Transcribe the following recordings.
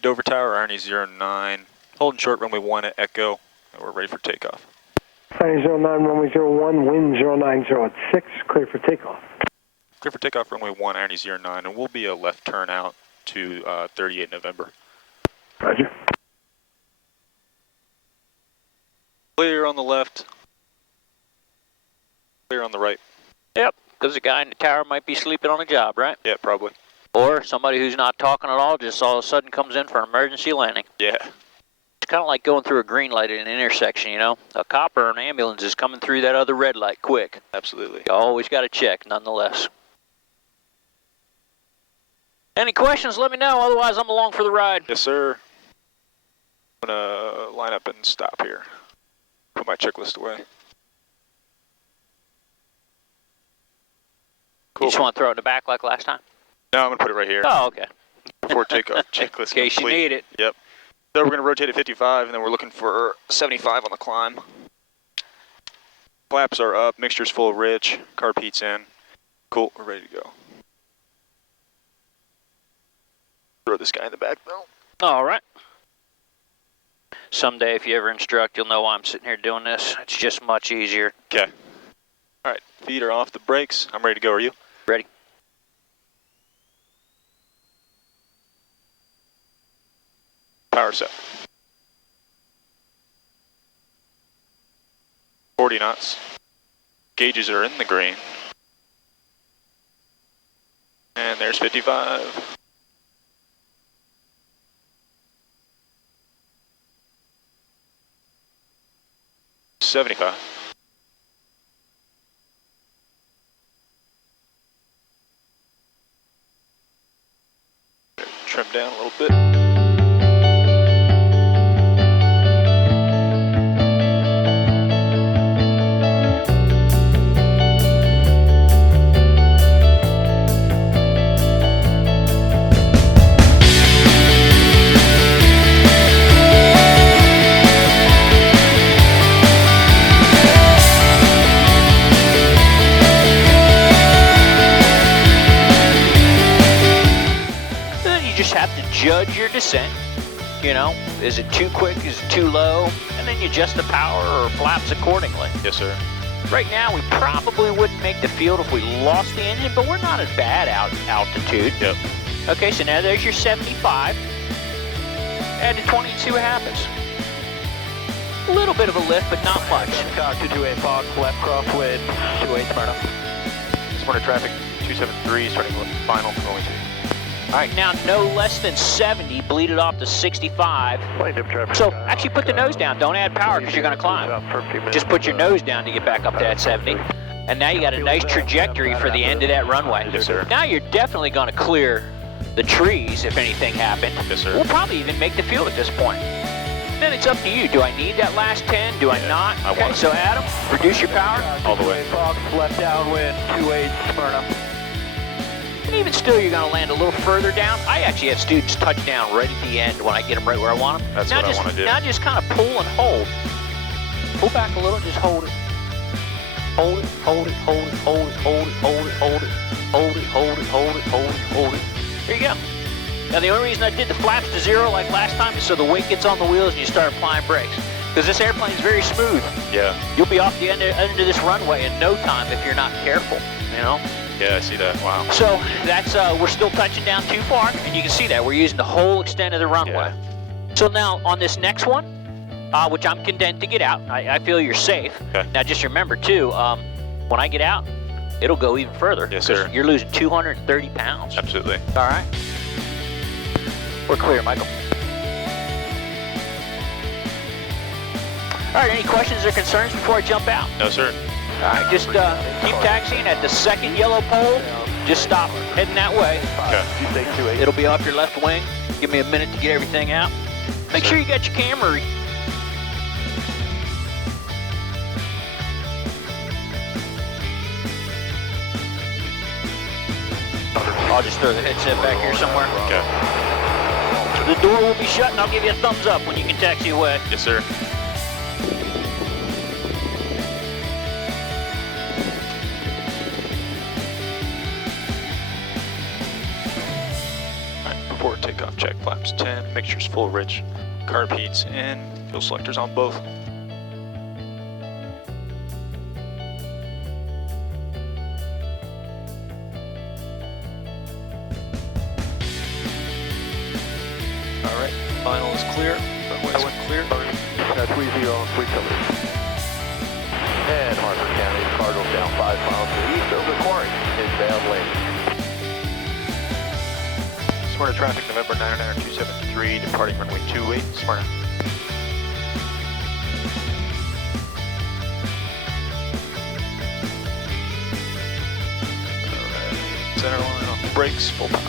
Dover Tower, Irony 09. Holding short runway 1 at Echo, and we're ready for takeoff. Irony 09, runway 01, wind 090 at 6, clear for takeoff. Clear for takeoff, runway 1, Irony 09, and we'll be a left turn out to 38 November. Roger. Clear on the left. Clear on the right. Yep, because the guy in the tower might be sleeping on the job, right? Yeah, probably. Or somebody who's not talking at all just all of a sudden comes in for an emergency landing. Yeah. It's kind of like going through a green light at an intersection, you know? A cop or an ambulance is coming through that other red light quick. Absolutely. You always got to check, nonetheless. Any questions, let me know, otherwise I'm along for the ride. Yes, sir. I'm going to line up and stop here. Put my checklist away. Cool. You just want to throw it in the back like last time? No, I'm going to put it right here. Oh, okay. Before takeoff, checklist In case complete. you need it. Yep. So we're going to rotate at 55, and then we're looking for 75 on the climb. Flaps are up, mixture's full rich, carb heat's in. Cool, we're ready to go. Throw this guy in the back though. All right. Someday if you ever instruct, you'll know why I'm sitting here doing this. It's just much easier. Okay. All right, feet are off the brakes. I'm ready to go, are you? Ready. Power set. 40 knots. Gauges are in the green. And there's 55. $75. Trim down a little bit. Judge your descent, you know, is it too quick, is it too low, and then you adjust the power or flaps accordingly. Yes, sir. Right now, we probably wouldn't make the field if we lost the engine, but we're not at bad altitude. Yep. Okay, so now there's your 75. Add to 20 and see what happens. A little bit of a lift, but not much. Car 228 Fox, left crosswind, 28 Smyrna. Smyrna traffic 273, starting with final, going to. All right, now no less than 70, bleed it off to 65. So actually put the nose down. Don't add power because you're going to climb. Just put your nose down to get back up to that 70. And now you got a nice trajectory for the end of that runway. Yes, sir. Now you're definitely going to clear the trees if anything happened. Yes, sir. We'll probably even make the field at this point. Then it's up to you. Do I need that last 10? Do I not? I Okay, want it. so Adam, reduce your power. All the way. Fox, left downwind, 28 Smyrna. And even still, you're going to land a little further down. I actually have students touch down right at the end when I get them right where I want them. That's what I want to do. Now just kind of pull and hold. Pull back a little, just hold it. Hold it, hold it, hold it, hold it, hold it, hold it, hold it, hold it, hold it, hold it, hold it, hold it. There you go. Now the only reason I did the flaps to 0 like last time is so the weight gets on the wheels and you start applying brakes. Because this airplane is very smooth. Yeah. You'll be off the end of this runway in no time if you're not careful, you know? Yeah, I see that. Wow. So that's, we're still touching down too far, and you can see that. We're using the whole extent of the runway. Yeah. So now on this next one, which I'm content to get out, I feel you're safe. Okay. Now just remember too, when I get out, it'll go even further. Yes, sir. You're losing 230 pounds. Absolutely. All right. We're clear, Michael. All right, any questions or concerns before I jump out? No, sir. All right, just keep taxiing at the second yellow pole. Just stop heading that way. Okay. It'll be off your left wing. Give me a minute to get everything out. Make sure you got your camera. I'll just throw the headset back here somewhere. Okay. The door will be shut and I'll give you a thumbs up when you can taxi away. Yes, sir. All right, before takeoff, check flaps. flaps 10, mixture's full rich, carb heats, and fuel selectors on both. Alright, final is clear, runway's clear. That's 30, 3 colors. And Harper County, Cardinal down 5 miles to the east over the quarry, inbound lane. Smyrna traffic, November 99273, departing runway 28, Smyrna. Alright, center line off the brakes, full power.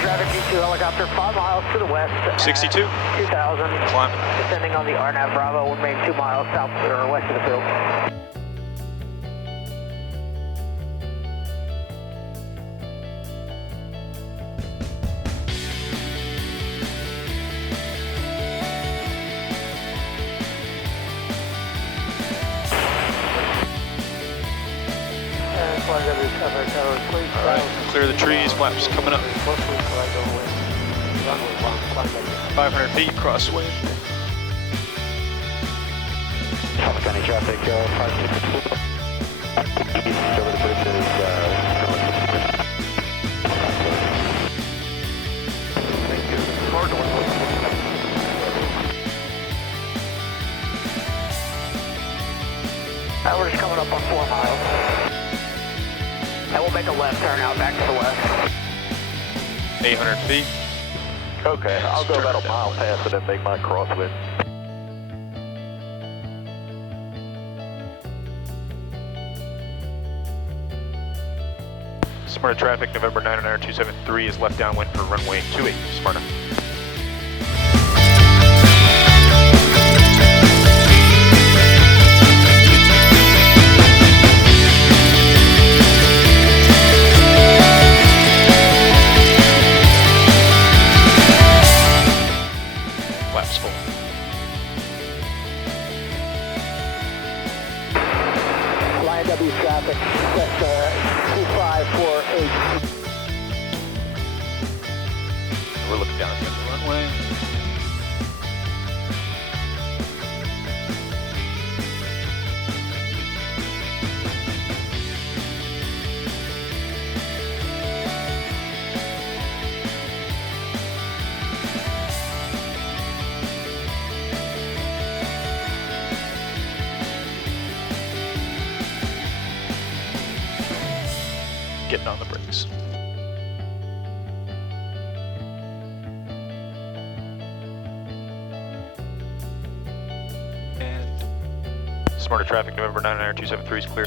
Traffic G2 helicopter 5 miles to the west. 62. 2000. Climbing. Descending on the RNAV Bravo, will remain 2 miles south or west of the field. Alright, clear the trees, flaps coming up. 500 feet, crosswind. Harper County traffic, 564. East over the bridges, thank you. Cardinal. We're just coming up on 4 miles. And we'll make a left turn out back to the west. 800 feet. Okay, I'll go about a mile past it and make my crosswind. Smyrna traffic, November 99273 is left downwind for runway 28, Smyrna. Flaps full. Line W traffic, Cessna 2548. We're looking down at the runway. Getting on the brakes. And Smyrna traffic, November 99273 is clear.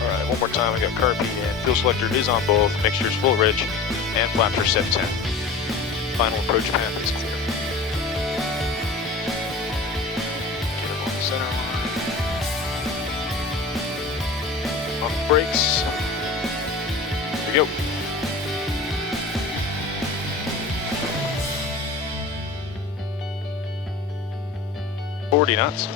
Alright, one more time, we got carb heat in. Fuel selector is on both, mixture's full rich, and flaps are set 10. Final approach path is clear. Get him on the center line. On the brakes. Here we go. $40 knots.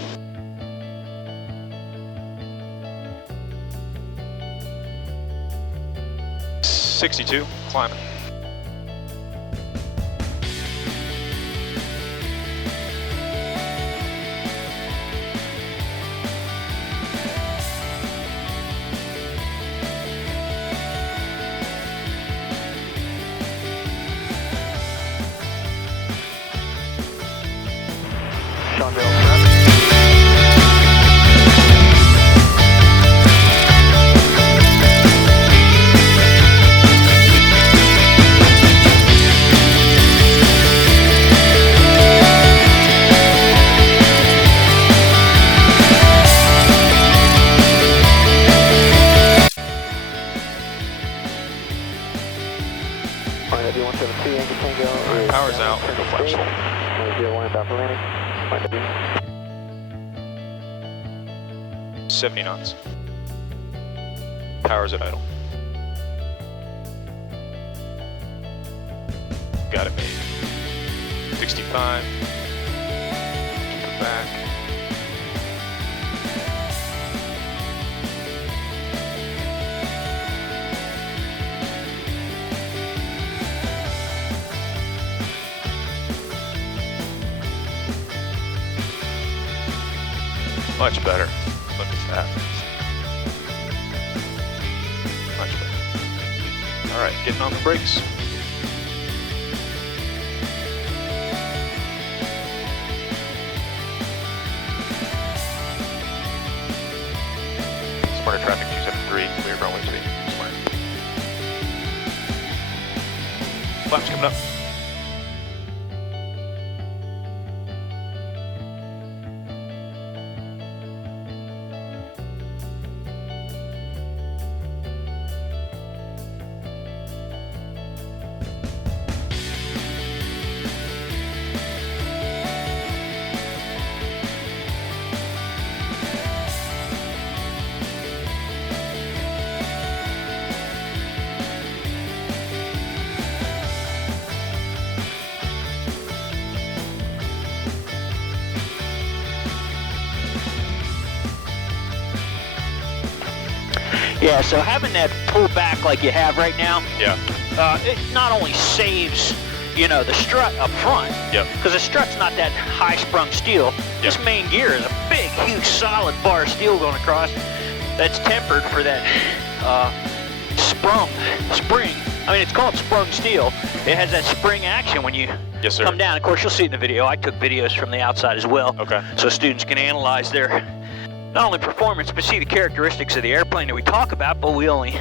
62, climbing. Alright, power's out, we'll go flaps full. 01 about the landing. 70 knots. Power's at idle. Got it made. 65. Keep it back. Much better. Look at that. Much better. All right, getting on the brakes. Smyrna traffic 273, clear runway 3. Smyrna. Flaps coming up. Yeah, so having that pull back like you have right now, Yeah. it not only saves, you know, the strut up front, Yep. because the strut's not that high-sprung steel. This main gear is a big, huge, solid bar of steel going across that's tempered for that spring. I mean, it's called sprung steel. It has that spring action when you Yes, sir. come down. Of course, you'll see it in the video. I took videos from the outside as well. Okay. So students can analyze their not only performance, but see the characteristics of the airplane that we talk about, but we only,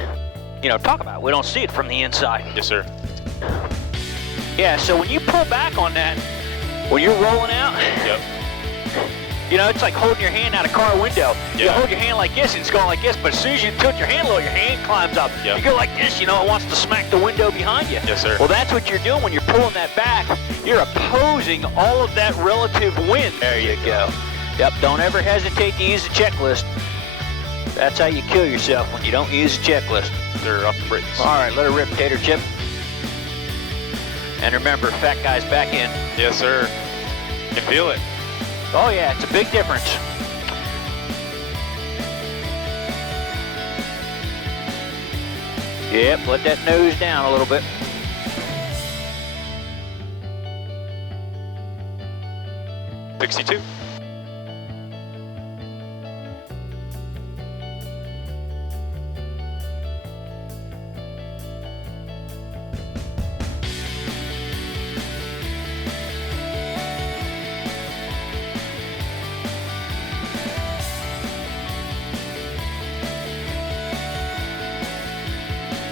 you know, talk about it. We don't see it from the inside. Yes, sir. Yeah, so when you pull back on that, when you're rolling out, Yep. you know, it's like holding your hand out a car window. You Yeah. hold your hand like this and it's going like this, but as soon as you tilt your hand low, your hand climbs up. Yep. You go like this, you know, it wants to smack the window behind you. Yes, sir. Well, that's what you're doing when you're pulling that back. You're opposing all of that relative wind. There you go. Yep, don't ever hesitate to use the checklist. That's how you kill yourself, when you don't use the checklist. They're off the brakes. All right, let her rip, tater chip. And remember, fat guy's back in. Yes, sir. You can feel it. Oh yeah, it's a big difference. Yep, let that nose down a little bit. $62.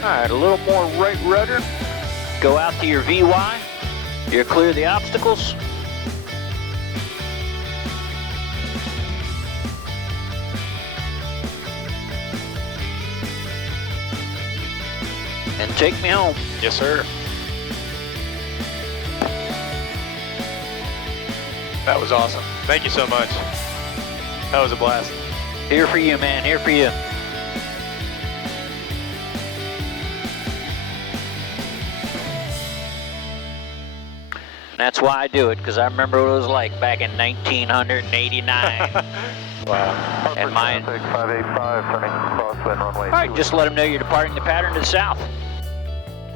All right, a little more right rudder. Go out to your VY. You're clear the obstacles. And take me home. Yes, sir. That was awesome. Thank you so much. That was a blast. Here for you, man, here for you. That's why I do it, because I remember what it was like back in 1989. Wow. And mine. 585 turning crosswind runway. All right, just let them know you're departing the pattern to the south.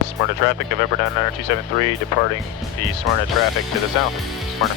Smyrna traffic, November 99273, departing the Smyrna traffic to the south. Smyrna.